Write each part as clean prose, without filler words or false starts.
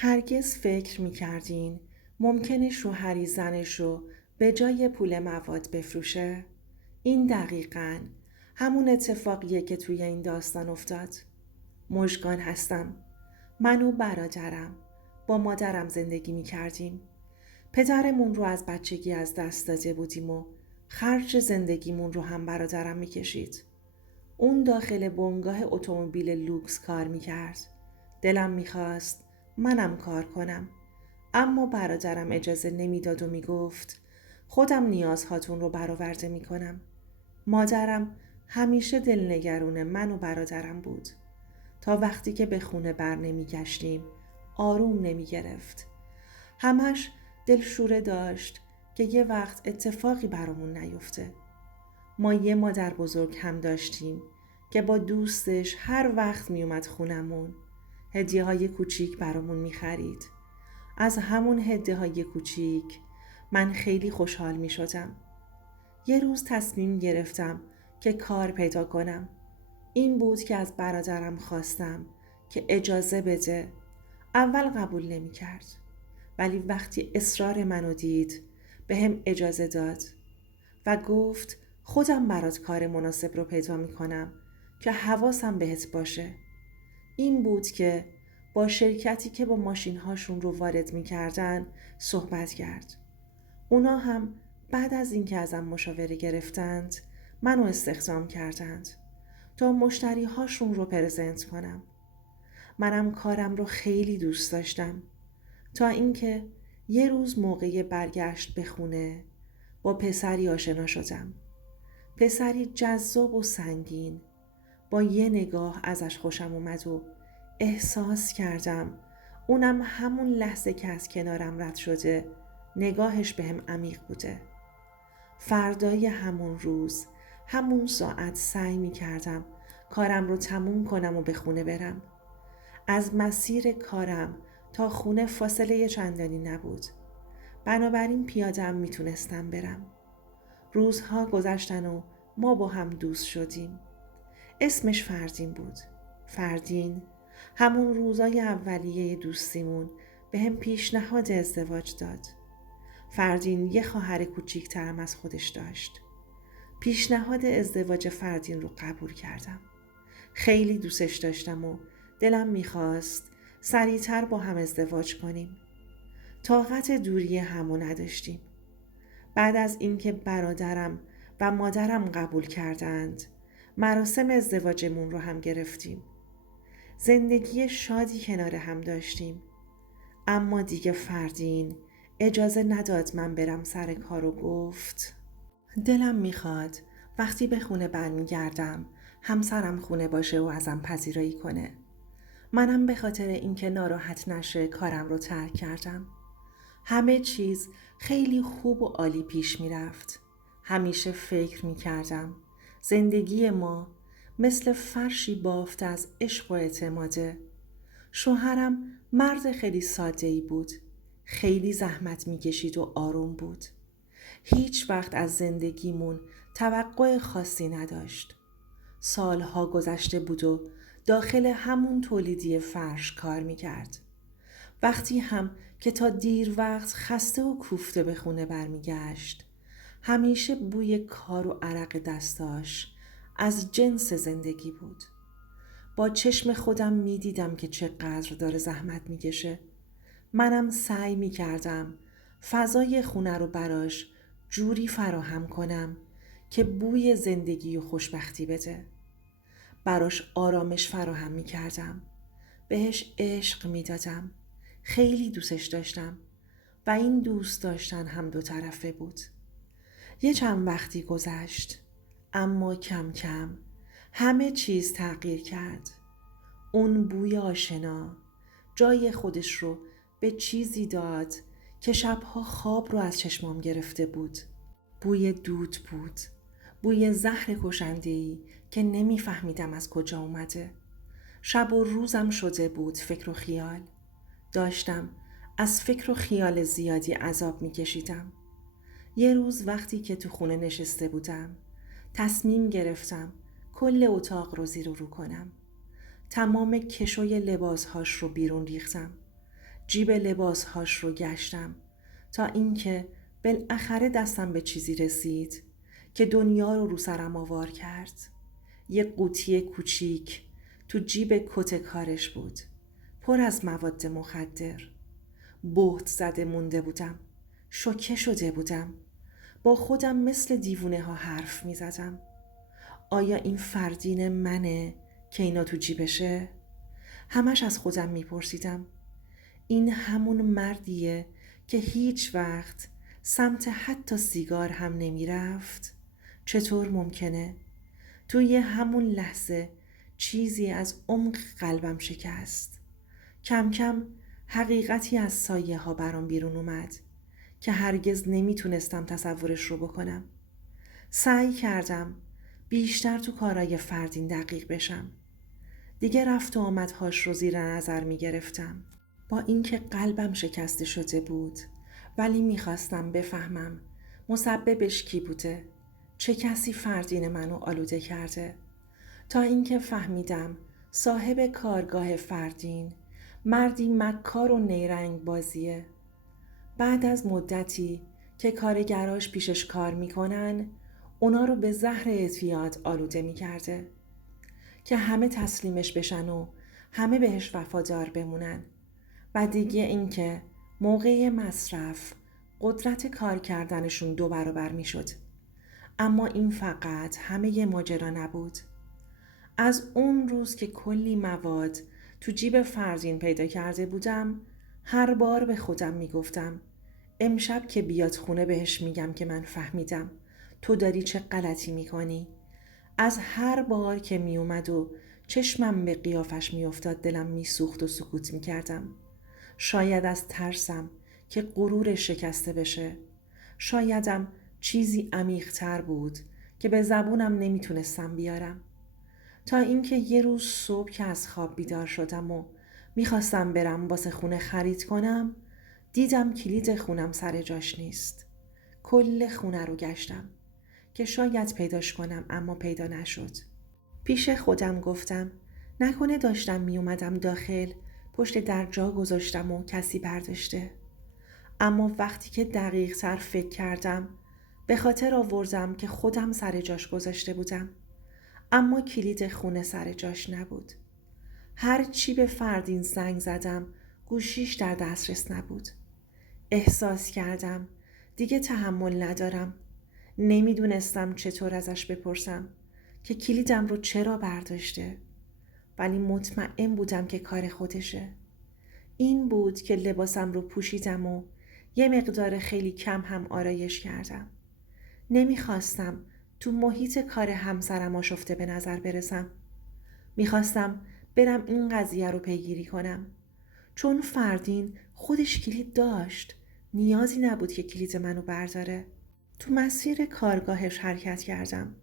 هرگز فکر می‌کردین ممکنه شوهری زنش رو به جای پول مواد بفروشه؟ این دقیقاً همون اتفاقیه که توی این داستان افتاد. مژگان هستم. من و برادرم با مادرم زندگی می‌کردیم. پدرمون رو از بچگی از دست داده بودیم و خرج زندگیمون رو هم برادرم می‌کشید. اون داخل بنگاه اتومبیل لوکس کار می‌کرد. دلم می‌خواست منم کار کنم. اما برادرم اجازه نمیداد و میگفت خودم نیازهاتون رو برآورده میکنم. مادرم همیشه دلنگرون من و برادرم بود. تا وقتی که به خونه بر نمیگشتیم آروم نمیگرفت. همش دلشوره داشت که یه وقت اتفاقی برامون نیفته. ما یه مادر بزرگ هم داشتیم که با دوستش هر وقت میومد خونمون هدیه های کوچیک برامون میخرید. از همون هدیه های کوچیک من خیلی خوشحال می شدم. یه روز تصمیم گرفتم که کار پیدا کنم. این بود که از برادرم خواستم که اجازه بده. اول قبول نمی کرد. ولی وقتی اصرار منو دید به هم اجازه داد و گفت خودم برات کار مناسب رو پیدا می کنم که حواسم بهت باشه. این بود که با شرکتی که با ماشین هاشون رو وارد می کردن صحبت کرد. اونا هم بعد از اینکه ازم مشاوره گرفتند منو استخدام کردند تا مشتری هاشون رو پرزنت کنم. منم کارم رو خیلی دوست داشتم تا اینکه یه روز موقع برگشت به خونه با پسری آشنا شدم. پسری جذاب و سنگین. با یه نگاه ازش خوشم اومد و احساس کردم اونم همون لحظه که از کنارم رد شده نگاهش بهم عمیق بوده. فردای همون روز همون ساعت سعی می کردم کارم رو تموم کنم و به خونه برم. از مسیر کارم تا خونه فاصله چندانی نبود. بنابراین پیاده‌ام میتونستم برم. روزها گذشتن و ما با هم دوست شدیم. اسمش فردین بود. فردین همون روزای اولیه دوستیمون به هم پیشنهاد ازدواج داد. فردین یه خواهر کوچیک‌ترم از خودش داشت. پیشنهاد ازدواج فردین رو قبول کردم. خیلی دوستش داشتم و دلم میخواست سریعتر با هم ازدواج کنیم. طاقت دوری همو نداشتیم. بعد از اینکه برادرم و مادرم قبول کردند مراسم ازدواجمون رو هم گرفتیم. زندگی شادی کنار هم داشتیم. اما دیگه فردین اجازه نداد من برم سر کار و گفت دلم میخواد وقتی به خونه برمیگردم همسرم خونه باشه و ازم پذیرایی کنه. منم به خاطر اینکه ناراحت نشه کارم رو ترک کردم. همه چیز خیلی خوب و عالی پیش میرفت. همیشه فکر میکردم زندگی ما مثل فرشی بافته از عشق و اعتماده. شوهرم مرد خیلی ساده‌ای بود. خیلی زحمت میکشید و آروم بود. هیچ وقت از زندگیمون توقع خاصی نداشت. سالها گذشته بود و داخل همون تولیدی فرش کار میکرد. وقتی هم که تا دیر وقت خسته و کوفته به خونه برمیگشت همیشه بوی کار و عرق دستاش از جنس زندگی بود. با چشم خودم میدیدم که چقدر داره زحمت میکشه. منم سعی میکردم فضای خونه رو براش جوری فراهم کنم که بوی زندگی و خوشبختی بده. براش آرامش فراهم میکردم. بهش عشق میدادم. خیلی دوستش داشتم و این دوست داشتن هم دو طرفه بود. یه چند وقتی گذشت اما کم کم همه چیز تغییر کرد. اون بوی آشنا جای خودش رو به چیزی داد که شبها خواب رو از چشمام گرفته بود. بوی دود بود. بوی زهر کشنده‌ای که نمیفهمیدم از کجا اومده. شب و روزم شده بود فکر و خیال. داشتم از فکر و خیال زیادی عذاب میکشیدم. یه روز وقتی که تو خونه نشسته بودم تصمیم گرفتم کل اتاق رو زیر و رو کنم. تمام کشوی لباسهاش رو بیرون ریختم. جیب لباسهاش رو گشتم تا اینکه بالاخره دستم به چیزی رسید که دنیا رو سرم آوار کرد. یه قوطی کوچیک تو جیب کت کارش بود، پر از مواد مخدر. بهت زده مونده بودم، شوکه شده بودم. با خودم مثل دیوونه ها حرف می زدم. آیا این فردین منه که اینا تو جیبشه؟ همش از خودم می پرسیدم. این همون مردیه که هیچ وقت سمت حتی سیگار هم نمی رفت؟ چطور ممکنه؟ توی همون لحظه چیزی از عمق قلبم شکست. کم کم حقیقتی از سایه ها برام بیرون اومد که هرگز نمیتونستم تصورش رو بکنم. سعی کردم بیشتر تو کارای فردین دقیق بشم. دیگه رفت و آمدهاش رو زیر نظر میگرفتم. با اینکه قلبم شکسته شده بود، ولی میخواستم بفهمم مسببش کی بوده، چه کسی فردین منو آلوده کرده. تا اینکه فهمیدم صاحب کارگاه فردین مردی مکار و نیرنگ بازیه. بعد از مدتی که کارگراش پیشش کار میکنن، اونا رو به زهر اعتیاد آلوده میکرده که همه تسلیمش بشن و همه بهش وفادار بمونن و دیگه اینکه موقع مصرف قدرت کار کردنشون 2 برابر میشد. اما این فقط همه ماجرا نبود. از اون روز که کلی مواد تو جیب فردین پیدا کرده بودم، هر بار به خودم میگفتم امشب که بیاد خونه بهش میگم که من فهمیدم تو داری چه غلطی میکنی. از هر بار که میومد و چشمم به قیافش میافتاد دلم میسوخت و سکوت میکردم. شاید از ترسم که غرورش شکسته بشه. شایدم چیزی عمیق‌تر بود که به زبونم نمیتونستم بیارم. تا اینکه یه روز صبح که از خواب بیدار شدم و میخواستم برم واسه خونه خرید کنم، دیدم کلید خونم سر جاش نیست. کل خونه رو گشتم که شاید پیداش کنم، اما پیدا نشد. پیش خودم گفتم نکنه داشتم میومدم داخل، پشت در جا گذاشتم و کسی برداشته. اما وقتی که دقیق تر فکر کردم به خاطر آوردم که خودم سر جاش گذاشته بودم، اما کلید خونه سر جاش نبود. هر چی به فردین زنگ زدم گوشیش در دسترس نبود. احساس کردم دیگه تحمل ندارم. نمیدونستم چطور ازش بپرسم که کلیدم رو چرا برداشته، ولی مطمئن بودم که کار خودشه. این بود که لباسم رو پوشیدم و یه مقدار خیلی کم هم آرایش کردم. نمیخواستم تو محیط کار همسرم آشفته به نظر برسم. میخواستم برم این قضیه رو پیگیری کنم. چون فردین خودش کلید داشت، نیازی نبود که کلید منو برداره. تو مسیر کارگاهش حرکت کردم.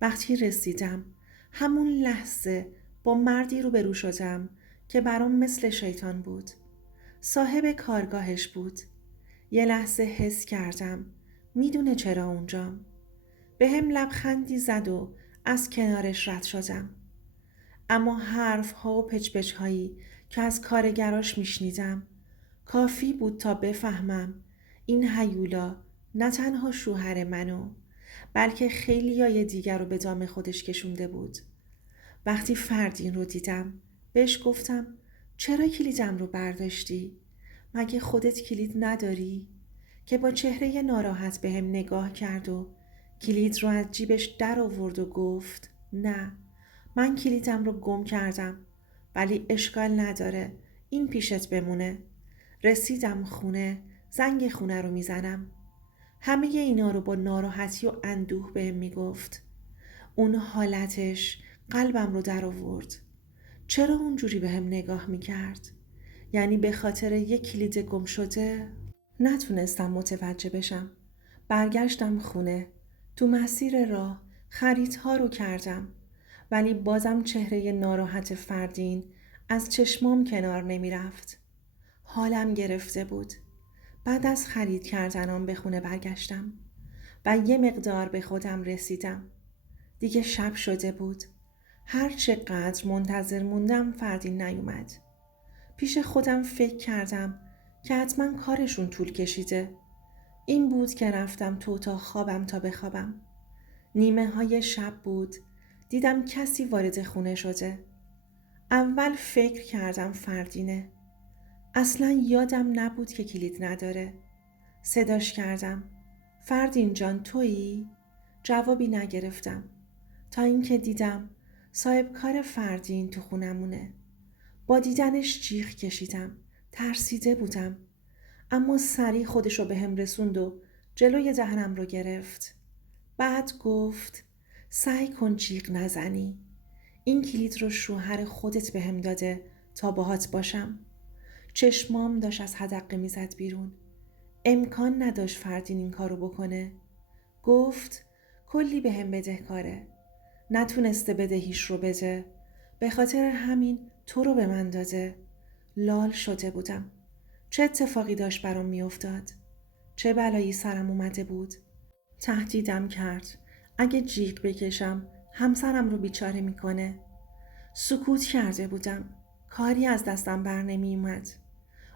وقتی رسیدم همون لحظه با مردی روبرو شدم که برام مثل شیطان بود. صاحب کارگاهش بود. یه لحظه حس کردم میدونه چرا اونجام. به هم لبخندی زد و از کنارش رد شدم. اما حرف ها و پچ هایی که از کارگراش میشنیدم کافی بود تا بفهمم این هیولا نه تنها شوهر منو، بلکه خیلیای دیگر رو به دام خودش کشونده بود. وقتی فردین رو دیدم بهش گفتم چرا کلیدم رو برداشتی؟ مگه خودت کلید نداری؟ که با چهره ناراحت به هم نگاه کرد و کلید رو از جیبش در آورد و گفت نه، من کلیدم رو گم کردم، ولی اشکال نداره، این پیشت بمونه. رسیدم خونه، زنگ خونه رو میزنم. همه اینا رو با ناراحتی و اندوه بهم میگفت. اون حالتش قلبم رو در آورد. چرا اونجوری بهم نگاه میکرد؟ یعنی به خاطر یک کلید گم شده؟ نتونستم متوجه بشم. برگشتم خونه. تو مسیر راه خریدها رو کردم، ولی بازم چهره ناراحت فردین از چشمام کنار نمی رفت. حالم گرفته بود. بعد از خرید کردنم به خونه برگشتم و یه مقدار به خودم رسیدم. دیگه شب شده بود. هر چقدر منتظر موندم فردین نیومد. پیش خودم فکر کردم که حتما کارشون طول کشیده. این بود که رفتم تو اتاق خوابم تا بخوابم. نیمه های شب بود. دیدم کسی وارد خونه شده. اول فکر کردم فردینه. اصلا یادم نبود که کلید نداره. صداش کردم. فردین جان تویی؟ جوابی نگرفتم تا اینکه دیدم صاحب کار فردین تو خونمونه. با دیدنش جیغ کشیدم. ترسیده بودم. اما سریع خودشو به هم رسوند و جلوی دهنم رو گرفت. بعد گفت سعی کن جیغ نزنی. این کلید رو شوهر خودت به هم داده تا باهات باشم. چشمام داشت از حدقه میزد بیرون. امکان نداشت فردین این کارو بکنه. گفت کلی به هم بدهکاره. نتونسته بدهیش رو بده. به خاطر همین تو رو به من داده. لال شده بودم. چه اتفاقی داشت برام میافتاد؟ چه بلایی سرم اومده بود؟ تهدیدم کرد. اگه جیغ بکشم همسرم رو بیچاره میکنه. سکوت کرده بودم. کاری از دستم بر نمی اومد.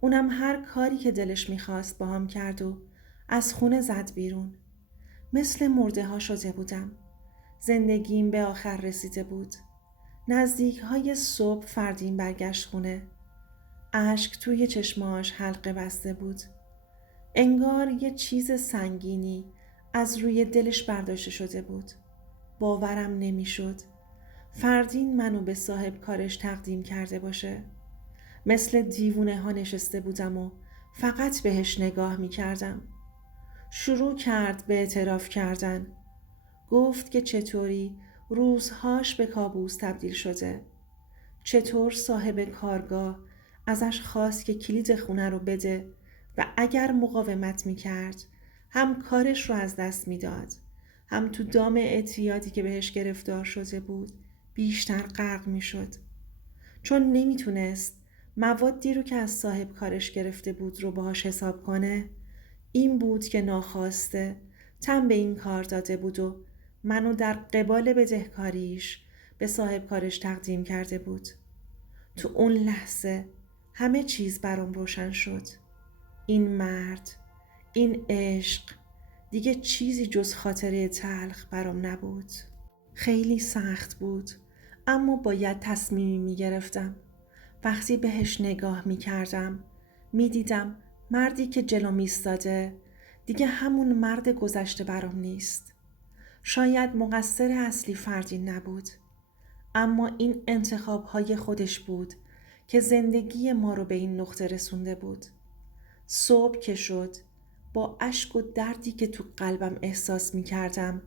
اونم هر کاری که دلش میخواست باهام کرد و از خونه زد بیرون. مثل مرده ها شده بودم. زندگیم به آخر رسیده بود. نزدیک های صبح فردین برگشت خونه. اشک توی چشماش حلقه بسته بود. انگار یه چیز سنگینی از روی دلش برداشته شده بود. باورم نمیشد. فردین منو به صاحب کارش تقدیم کرده باشه. مثل دیوونه ها نشسته بودم و فقط بهش نگاه می کردم. شروع کرد به اعتراف کردن. گفت که چطوری روزهاش به کابوس تبدیل شده. چطور صاحب کارگاه ازش خواست که کلید خونه رو بده و اگر مقاومت می کرد هم کارش رو از دست می داد. هم تو دام اعتیادی که بهش گرفتار شده بود بیشتر غرق می شد. چون نمیتونست موادی رو که از صاحب کارش گرفته بود رو باهاش حساب کنه، این بود که ناخواسته تن به این کار داده بود و منو در قبال بدهکاریش به صاحب کارش تقدیم کرده بود. تو اون لحظه همه چیز برام روشن شد. این مرد، این عشق دیگه چیزی جز خاطره تلخ برام نبود. خیلی سخت بود، اما باید تصمیمی می گرفتم. وقتی بهش نگاه می کردم می دیدم مردی که جلوم ایستاده دیگه همون مرد گذشته برام نیست. شاید مقصر اصلی فردین نبود، اما این انتخاب‌های خودش بود که زندگی ما رو به این نقطه رسونده بود. صبح که شد با اشک و دردی که تو قلبم احساس می کردم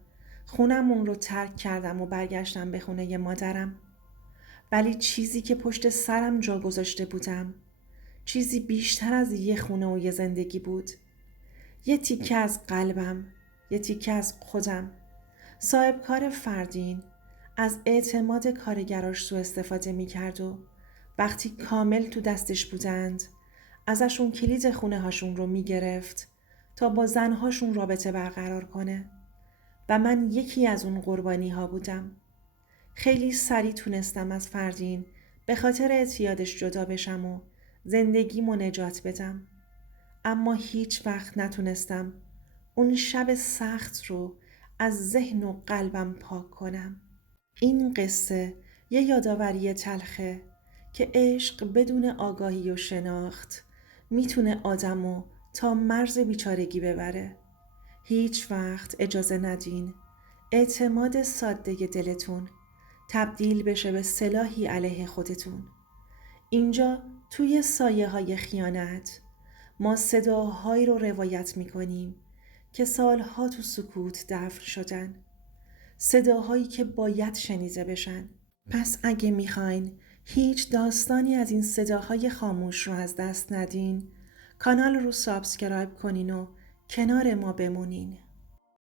خونمون رو ترک کردم و برگشتم به خونه مادرم. ولی چیزی که پشت سرم جا گذاشته بودم چیزی بیشتر از یه خونه و یه زندگی بود. یه تیکه از قلبم، یه تیکه از خودم. صاحب کار فردین از اعتماد کارگراش سوء استفاده می کرد و وقتی کامل تو دستش بودند ازشون کلید خونه هاشون رو می گرفت تا با زنهاشون رابطه برقرار کنه و من یکی از اون قربانی ها بودم. خیلی سریع تونستم از فردین به خاطر اعتیادش جدا بشم و زندگیمو نجات بدم. اما هیچ وقت نتونستم اون شب سخت رو از ذهن و قلبم پاک کنم. این قصه یه یادآوری تلخه که عشق بدون آگاهی و شناخت میتونه آدمو تا مرز بیچارگی ببره. هیچ وقت اجازه ندین اعتماد ساده دلتون تبدیل بشه به سلاحی علیه خودتون. اینجا توی سایه های خیانت ما صداهایی رو روایت میکنیم که سالها تو سکوت دفن شدن. صداهایی که باید شنیده بشن. پس اگه میخواین هیچ داستانی از این صداهای خاموش رو از دست ندین، کانال رو سابسکرایب کنین و کنار ما بمونین.